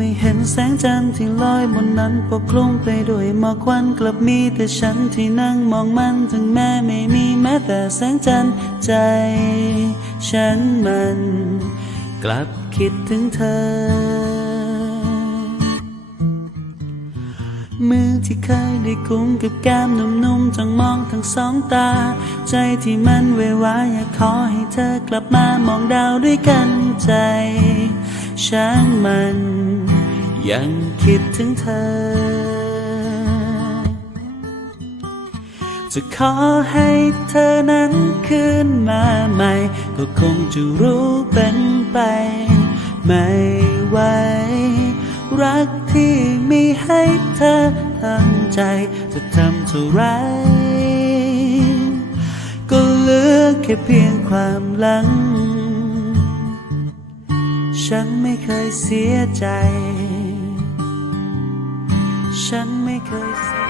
ไม่เห็นแสงจันทร์ที่ลอยบนนั้นปกคลุมไปด้วยหมอกควันกลับมีแต่ฉันที่นั่งมองมันถึงแม้ไม่มีแม้แต่แสงจันทร์ใจ ฉันมัน กลับคิดถึงเธอ มือที่เคยได้กุมกับแก้มนุ่มๆจ้องมองทั้งสองตา ใจที่มันเววาอยากขอให้เธอกลับมามองดาวด้วยกันใจ ฉันมัน ยังคิดถึงเธอ จะขอให้เธอนั้นคืนมาใหม่ ก็คงจะรู้เป็นไปไม่ไหวรักที่มีให้เธอทั้งใจ จะทำเท่าไร ก็เหลือแค่เพียงความหลัง ฉันไม่เคยเสียใจ ฉันไม่เคยเสีย